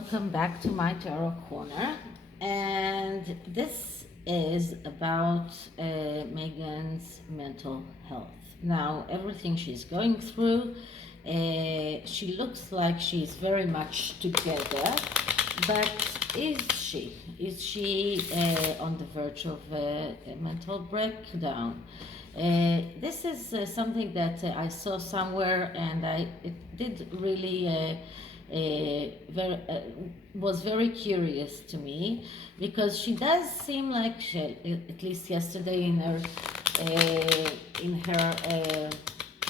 welcome back to my tarot corner. And this is about Meghan's mental health. Now, everything she's going through, she looks like she's very much together, but is she? Is she on the verge of a mental breakdown? This is something that I saw somewhere, and it did really was very curious to me, because she does seem like she, at least yesterday in her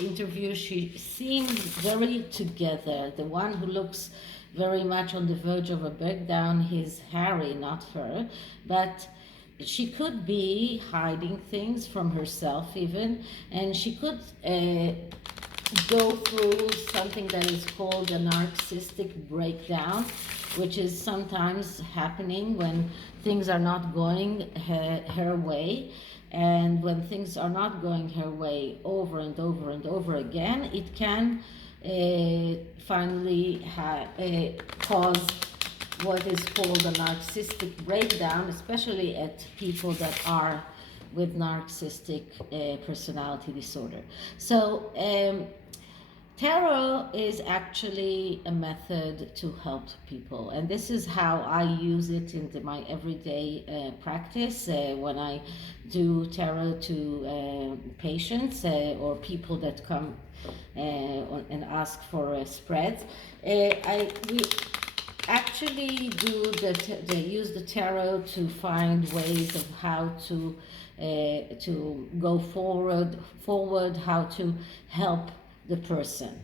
interview, she seemed very together. The one who looks very much on the verge of a breakdown is Harry, not her, but she could be hiding things from herself even, and she could go through something that is called a narcissistic breakdown, which is sometimes happening when things are not going her way. And when things are not going her way over and over and over again, it can finally cause what is called a narcissistic breakdown, especially at people that are with narcissistic personality disorder. So tarot is actually a method to help people, and this is how I use it in my everyday practice when I do tarot to patients or people that come and ask for spreads. We actually use the tarot to find ways of how to go forward, how to help the person.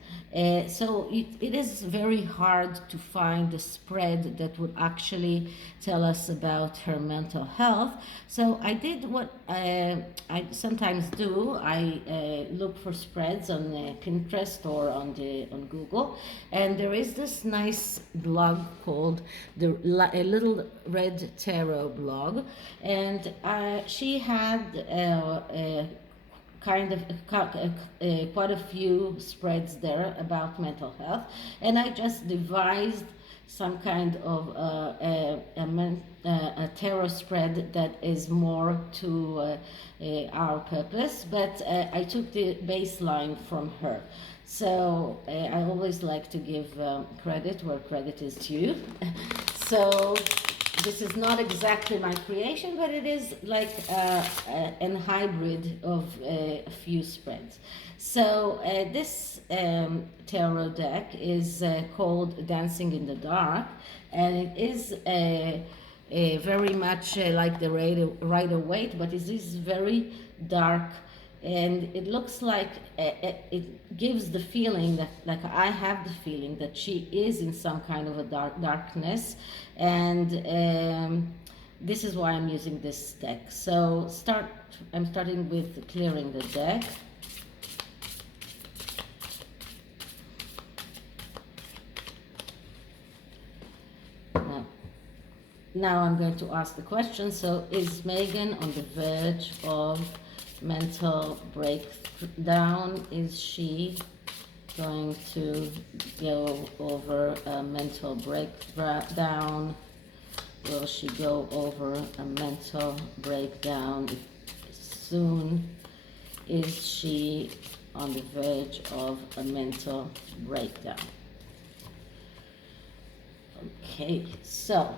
So it is very hard to find a spread that would actually tell us about her mental health. So I did what I sometimes do. I look for spreads on Pinterest or on Google, and there is this nice blog called a Little Red Tarot blog, and she had kind of quite a few spreads there about mental health, and I just devised some kind of a tarot spread that is more to our purpose, but I took the baseline from her. So I always like to give credit where credit is due. So this is not exactly my creation, but it is like an hybrid of a few spreads. So this tarot deck is called Dancing in the Dark, and it is very much like the Rider-Waite, but it is very dark, and it looks like it gives the feeling that, like, I have the feeling that she is in some kind of a darkness, and this is why I'm using this deck. So I'm starting with clearing the deck. Now I'm going to ask the question. So is Meghan on the verge of mental breakdown? Is she going to go over a mental breakdown? Will she go over a mental breakdown soon? Is she on the verge of a mental breakdown? Okay, so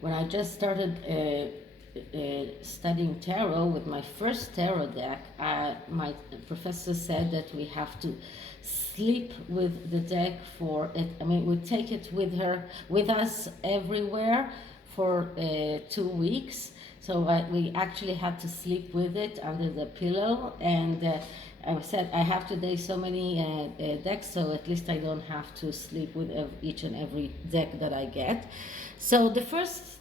when I just started studying tarot with my first tarot deck, my professor said that we have to sleep with the deck for it. I mean, we take it with us everywhere for 2 weeks. So we actually had to sleep with it under the pillow, and I said I have today so many decks, so at least I don't have to sleep with each and every deck that I get. So the first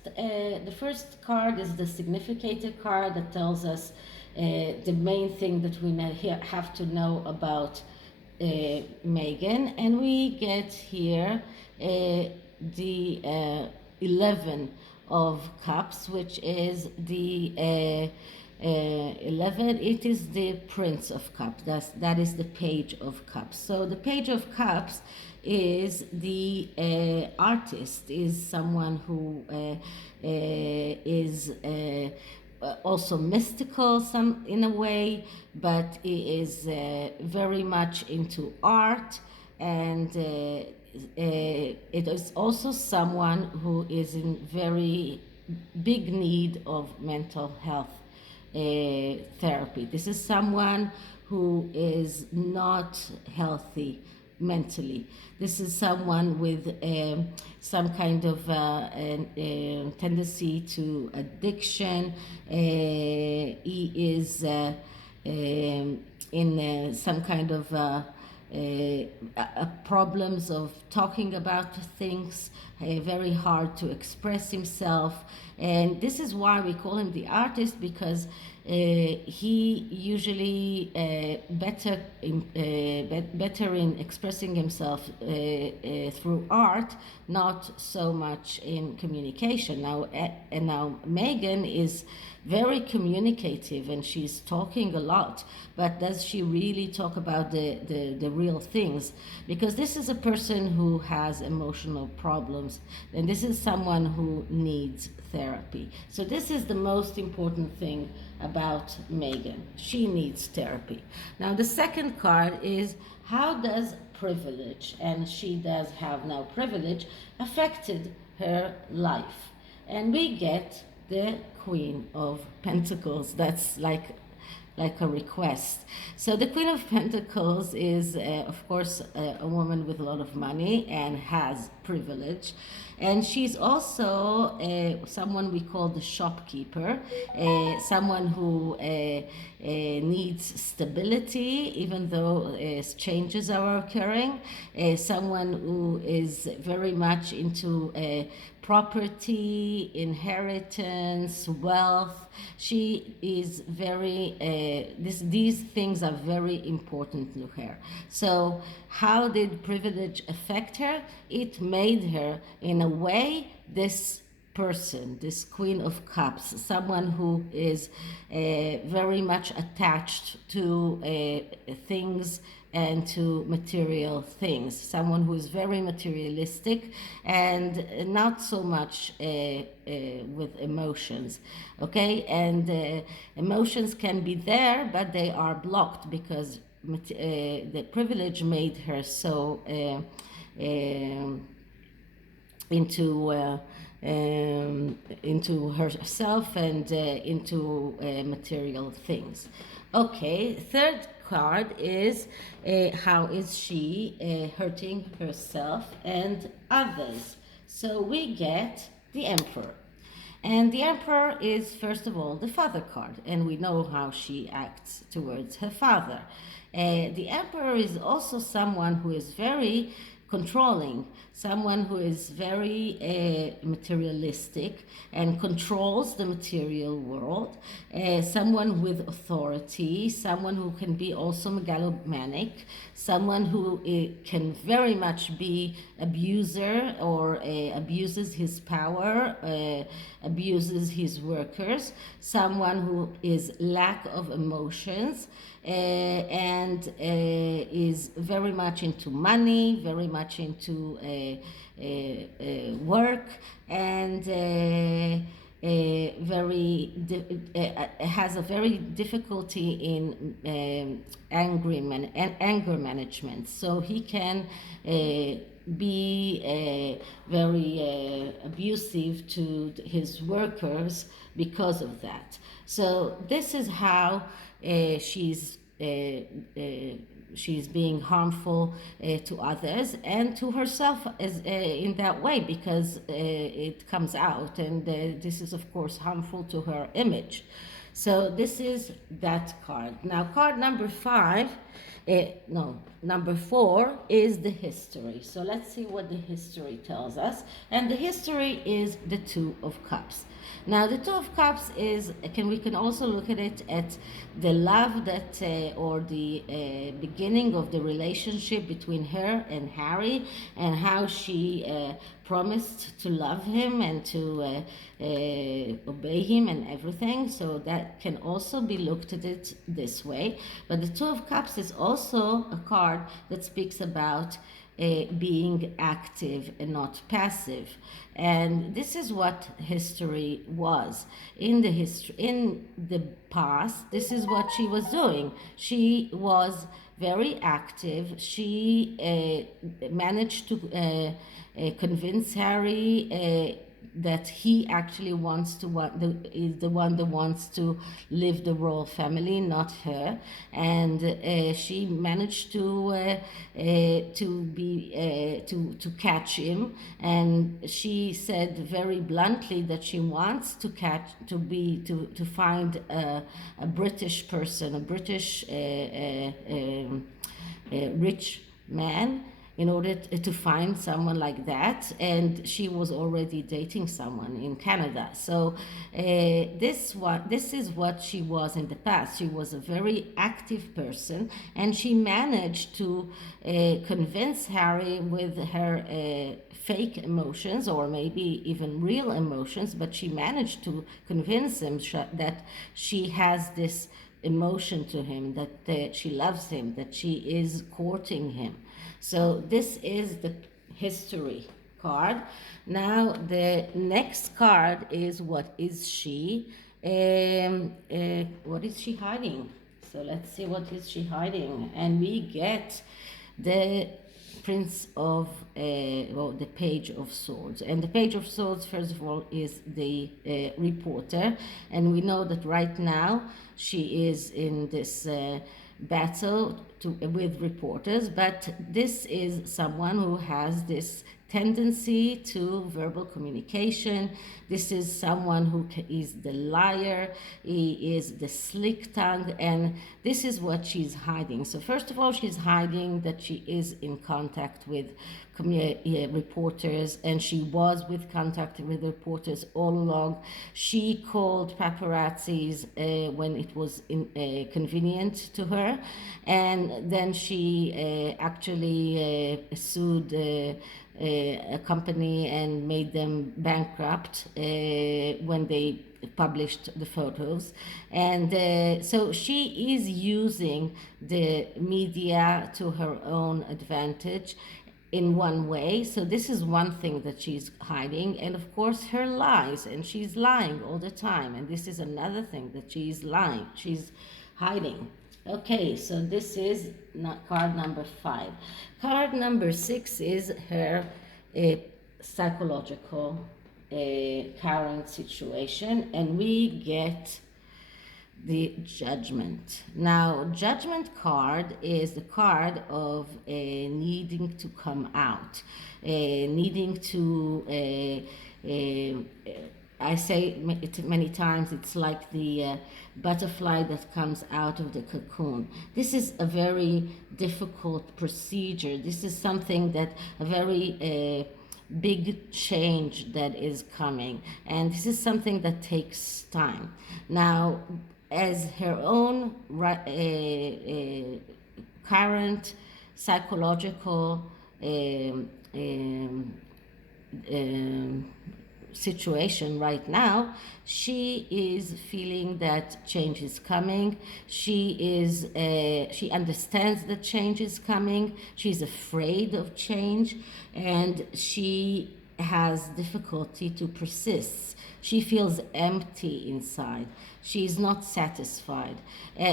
card is the significator card that tells us the main thing that we have to know about Meghan, and we get here the 11 of Cups, which is the 11, it is the Prince of Cups. That is the Page of Cups. So the Page of Cups is the artist, is someone who is also mystical some in a way, but he is very much into art, and it is also someone who is in very big need of mental health therapy. This is someone who is not healthy mentally. This is someone with some kind of tendency to addiction. He is in some kind of problems of talking about things, very hard to express himself. And this is why we call him the artist, because he usually better in expressing himself through art, not so much in communication. Now Meghan is very communicative and she's talking a lot, but does she really talk about the real things? Because this is a person who has emotional problems, and this is someone who needs therapy. So this is the most important thing about Meghan. She needs therapy. Now the second card is, how does privilege, and she does have now privilege, affected her life? And we get the Queen of Pentacles. That's like a request. So the Queen of Pentacles is, of course, a woman with a lot of money and has privilege. And she's also someone we call the shopkeeper, someone who needs stability, even though changes are occurring, someone who is very much into property, inheritance, wealth. She is very, these things are very important to her. So how did privilege affect her? It made her, in a way, this person, this Queen of Cups, someone who is very much attached to things and to material things, someone who is very materialistic and not so much with emotions, okay? And emotions can be there, but they are blocked because the privilege made her so into herself and into material things. Okay, third card is how is she hurting herself and others? So we get the Emperor. And the Emperor is, first of all, the father card, and we know how she acts towards her father. The Emperor is also someone who is very controlling, someone who is very materialistic and controls the material world, someone with authority, someone who can be also megalomaniac, someone who can very much be abuser or abuses his power, abuses his workers, someone who is lack of emotions, and is very much into money, very much into work, and has a very difficulty in anger management. So he can be very abusive to his workers because of that. So this is how she's being harmful to others and to herself as in that way, because it comes out, and this is of course harmful to her image. So this is that card. Now card number 5 No, number 4 is the history. So let's see what the history tells us. And the history is the Two of Cups. Now, the Two of Cups is, we can also look at it at the love that, or the beginning of the relationship between her and Harry, and how she promised to love him and to obey him and everything. So that can also be looked at it this way. But the Two of Cups is also a card that speaks about being active and not passive. And this is what history was. In the past, this is what she was doing. She was very active. She managed to convince Harry that he actually wants to is the one that wants to live the royal family, not her. And she managed to catch him. And she said very bluntly that she wants to find a British person, a British rich man, in order to find someone like that. And she was already dating someone in Canada. So this is what she was in the past. She was a very active person, and she managed to convince Harry with her fake emotions, or maybe even real emotions, but she managed to convince him that she has this emotion to him, that she loves him, that she is courting him. So this is the history card. Now the next card is, what is she? What is she hiding? So let's see, what is she hiding? And we get the Prince of, the Page of Swords. And the Page of Swords, first of all, is the reporter. And we know that right now she is in this battle with reporters, but this is someone who has this tendency to verbal communication. This is someone who is the liar, he is the slick tongue, and this is what she's hiding. So first of all, she's hiding that she is in contact with reporters, and she was with contact with reporters all along. She called paparazzis when it was convenient to her, and then she actually sued a company and made them bankrupt when they published the photos. And so she is using the media to her own advantage in one way. So this is one thing that she's hiding. And of course her lies, and she's lying all the time, and this is another thing that she's lying, she's hiding. Okay, so this is card number 5. Card number 6 is her psychological current situation, and we get the Judgment. Now, Judgment card is the card of needing to come out, needing to I say it many times, it's like the butterfly that comes out of the cocoon. This is a very difficult procedure. This is something that a very big change that is coming, and this is something that takes time. Now, as her own current psychological situation right now, she is feeling that change is coming. She understands that change is coming. She's afraid of change, and she has difficulty to persist. She feels empty inside. She's not satisfied.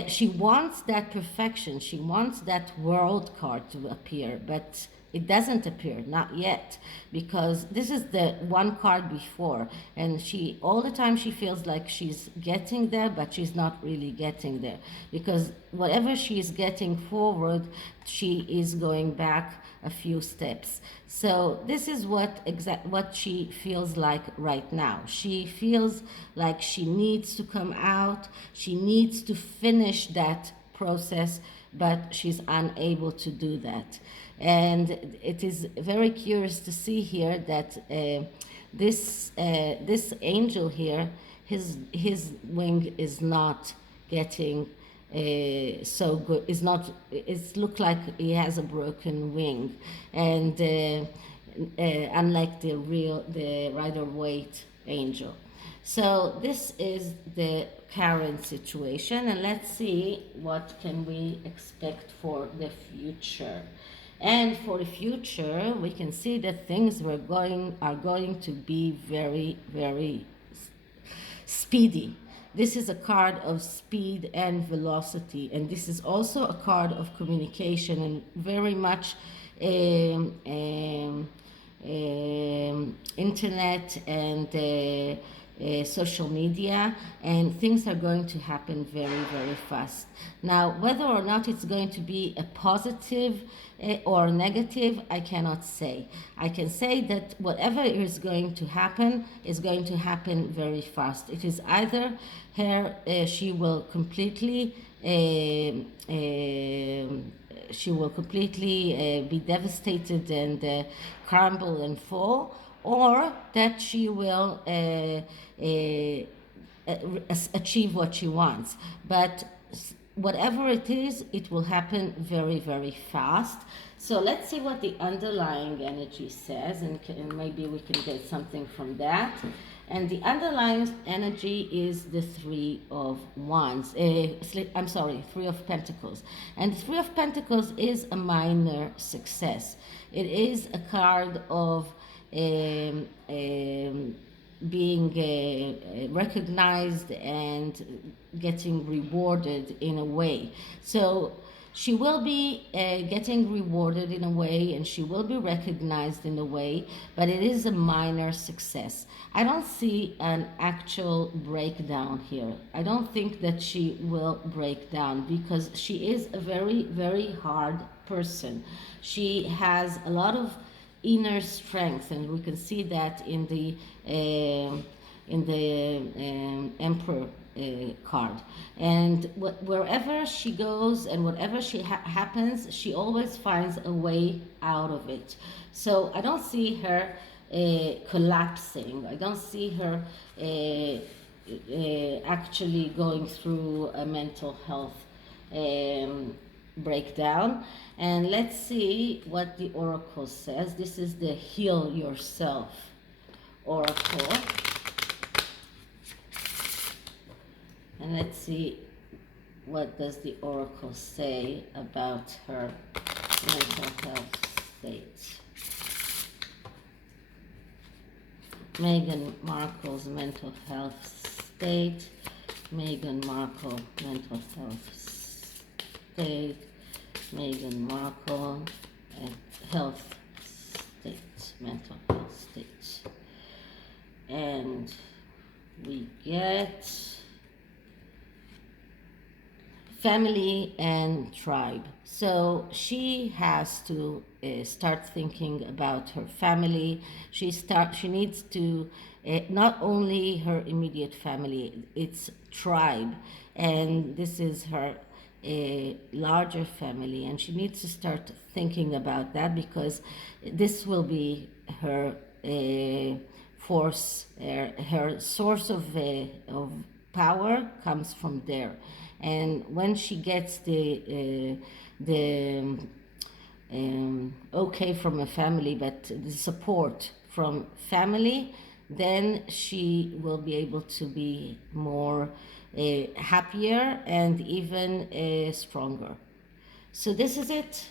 She wants that perfection. She wants that world card to appear, but it doesn't appear, not yet, because this is the one card before, and she all the time she feels like she's getting there, but she's not really getting there, because whatever she is getting forward, she is going back a few steps. So this is what she feels like right now. She feels like she needs to come out. She needs to finish that process but she's unable to do that. And it is very curious to see here that this angel here, his wing is not getting so good. It's not. It's look like he has a broken wing, and unlike the Rider-Waite angel. So this is the current situation, and let's see what can we expect for the future. And for the future, we can see that things are going to be very, very speedy. This is a card of speed and velocity, and this is also a card of communication and very much internet and social media, and things are going to happen very, very fast. Now, whether or not it's going to be a positive or negative, I cannot say. I can say that whatever is going to happen is going to happen very fast. It is either she will completely be devastated and crumble and fall, or that she will achieve what she wants. But whatever it is, it will happen very, very fast. So let's see what the underlying energy says, and maybe we can get something from that. And the underlying energy is the Three of Wands. I'm sorry, Three of Pentacles. And the Three of Pentacles is a minor success. It is a card of being recognized and getting rewarded in a way. So she will be getting rewarded in a way, and she will be recognized in a way, but it is a minor success. I don't see an actual breakdown here. I don't think that she will break down, because she is a very, very hard person. She has a lot of inner strength, and we can see that in the Emperor card. And wherever she goes and whatever she happens, she always finds a way out of it. So I don't see her collapsing. I don't see her actually going through a mental health breakdown. And let's see what the oracle says. This is the Heal Yourself oracle. And let's see what does the oracle say about her mental health state. Meghan Markle's mental health state. Meghan Markle mental health state. Meghan Markle health state, mental health state. And we get family and tribe. So she has to start thinking about her family. She needs to not only her immediate family, it's tribe, and this is her larger family, and she needs to start thinking about that, because this will be her force, her source of power comes from there. And when she gets the okay from a family, but the support from family, then she will be able to be more happier and even stronger. So this is it.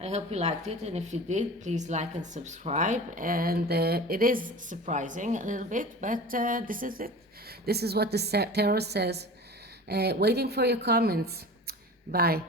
I hope you liked it, and if you did, please like and subscribe. And it is surprising a little bit, but this is it. This is what the tarot says. Waiting for your comments. Bye.